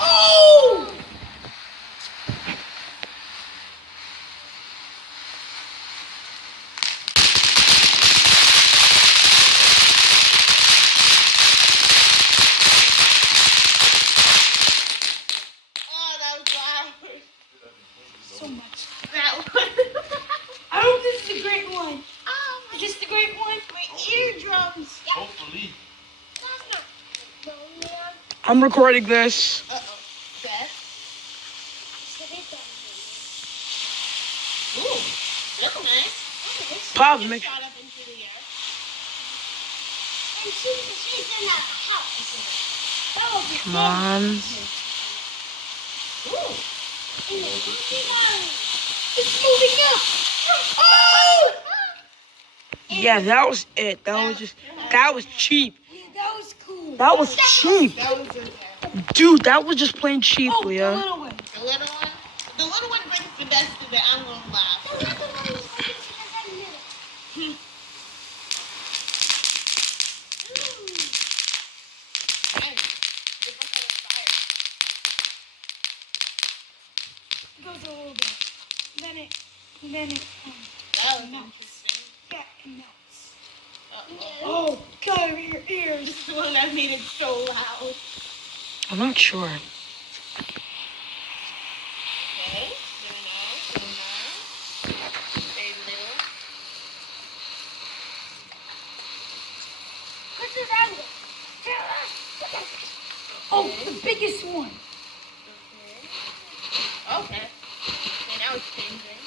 Oh! So much. That one. I hope this is a great one. Is this the great one? My eardrums. Hopefully. I'm recording this. Uh-oh. Beth? Ooh, that's nice. Pop, Just make. shot up into the air. And she's in that house. That will be Come on. Ooh. It's moving up. Oh! Yeah, that was it. That was cheap. That was cool. That was cheap. That was okay. Dude, that was just plain cheap, Oh, the Leah. little one. The little one? The little one brings the best of it. I'm going to laugh. It goes a little bit. Then it That was interesting. yeah, it melts. Uh-oh. Oh, cover your ears. This is the one that made it so loud. I'm not sure. Okay. There we go. Very little. What's around it? Oh, the biggest one. Okay. Okay, now it's changing.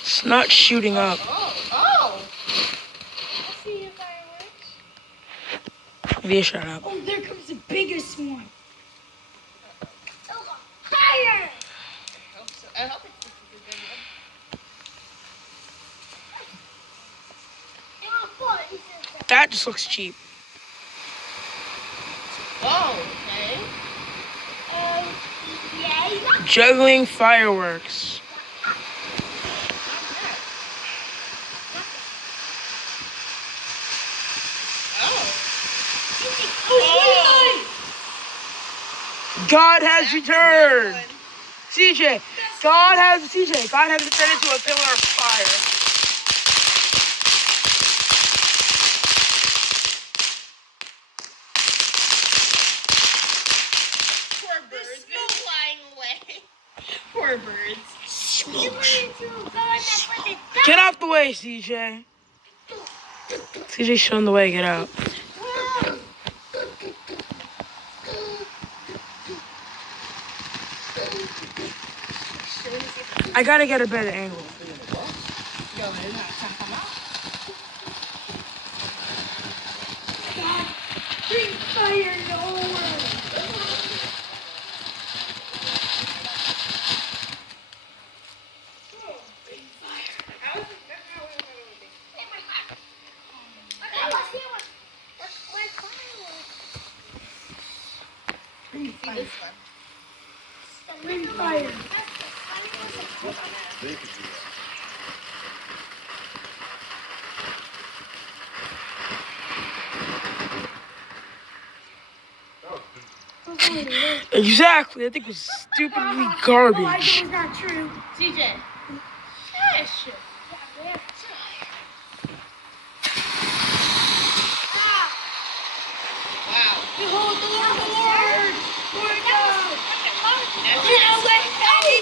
It's not shooting up. Oh! Let's see your fireworks. Leah, shut up. Oh, there comes the biggest one. Higher! I hope so. I hope it's a good one. That just looks cheap. Oh, okay. Juggling fireworks. God has returned. CJ, God has returned into a pillar of fire. Poor birds. They're flying away. Poor birds. Get out the way, CJ. CJ's showing the way. Get out. I gotta get a better angle. Bring fire nowhere. See this one. Bring fire. Exactly. I think it was stupidly Oh, I know garbage. it's not true. CJ. Shush. Wow. Behold the Lord, the Lord. Lord God. That's You know it. what? Hey,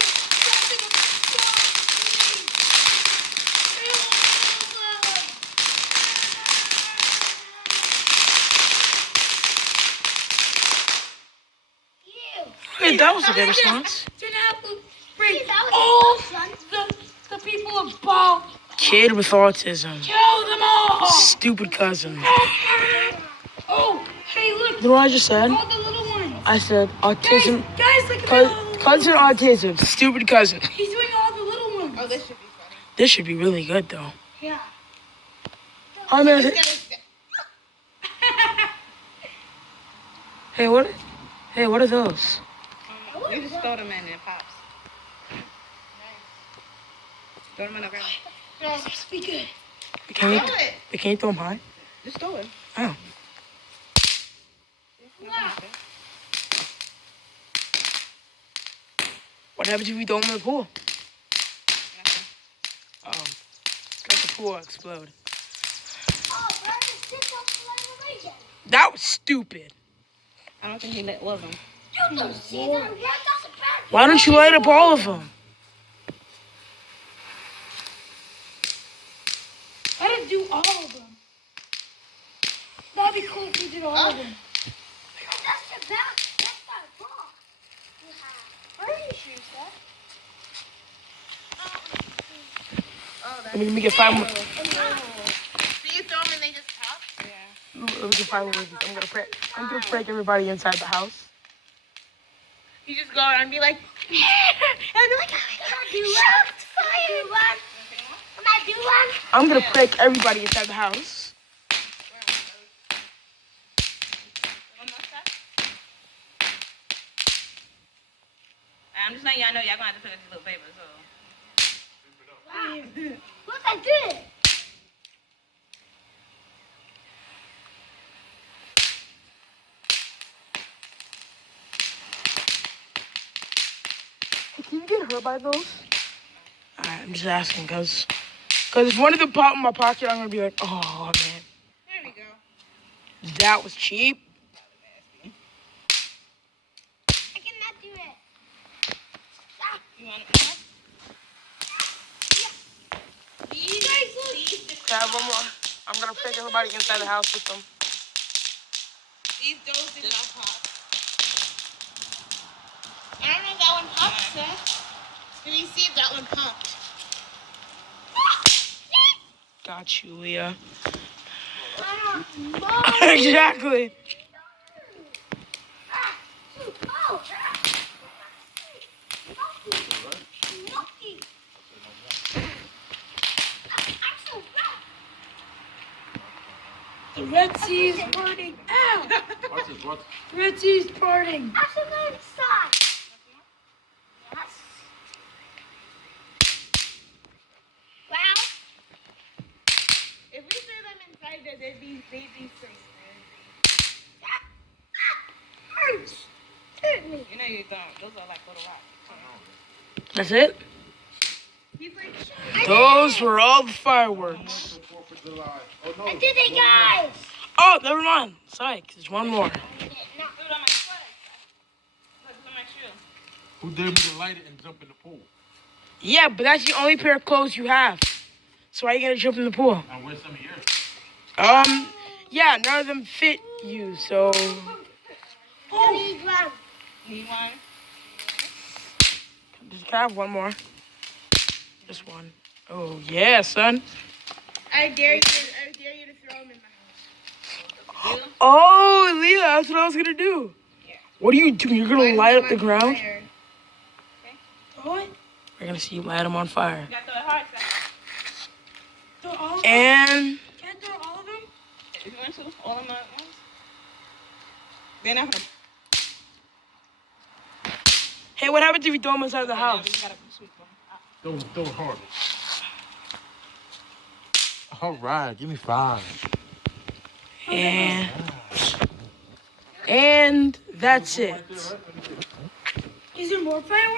Hey, that was a good response. to now bring all the people of Baal. Kid with autism. Kill them all. Stupid cousin. Oh, hey, look. You know what I just said? All the little ones. I said autism. Guys, look at all the little Cousin autism. Stupid cousin. He's doing all the little ones. Oh, this should be funny. This should be really good though. Yeah. Hi, man. It's gonna- Hey, what? Hey, what are those? You just throw them in and it pops. Throw them in the ground. This must be good. Can you, Throw it. can you throw them high? Just throw it. Oh. What happens if we throw them in the pool? Oh. Let the pool explode. Oh, Brian, this one's legend. That was stupid. I don't think he was him. You don't see that. That's a bad. Why don't you light up all of them? I didn't do all of them. That'd be cool if you did all of them. That's the back. That's that rock. Where are your shoes, Dad? Let me get 5 more. So you throw them and they just pop? Yeah. Let me get 5 more. I'm gonna break everybody inside the house. You just go and be like, And I'd be like, I'm gonna do one. I'm gonna do one. I'm gonna break everybody inside the house. I'm just letting y'all know y'all gonna have to pick up this little paper, so. Wow. Look, I did it. Hey, can you get hurt by those? Alright, I'm just asking, cause if one of them pop in my pocket, I'm gonna be like, oh man, There we go. that was cheap. I cannot do it. Stop. You want it more? These Can I have one more? I'm gonna break everybody inside the house with them. These those did not pop. I don't know if that one popped, Seth. Did you see if that one popped? Got you, Leah. Mom. Exactly. Oh. Milky. I'm so fat. The Red Sea is parting. Ow! What's this? What? The Red Sea is parting. I'm so good inside. Yes. Wow. If we threw them inside there, they'd be so That hurts. Hurt me. You know you don't. Those are like little rocks. That's it? He's like, Those were all the fireworks. 4th of July. Oh, no. I did it, guys. Oh, never mind. Sorry, there's one more. threw it on my foot. Look, it's on my shoe. Who dared me to light it and jump in the pool? Yeah, but that's the only pair of clothes you have. So why are you gonna jump in the pool? I wear some of yours. Yeah, none of them fit you, so. I need one. Need one? Just can I have one more? Just one. Oh, yeah, son. I dare you to throw them in my house. Oh, Leah, that's what I was gonna do. Yeah. What are you doing? You're gonna light up the ground? Fire. Throw it. We're gonna see you light them on fire. You gotta throw it hard, Seth. Throw all of them. And Can't throw all of them. If you want to, all of them at once. They're not gonna. hey, what happens if you throw them inside the house? You gotta sweep them. Throw it hard. All right, give me 5. And that's it. Is there more fireworks?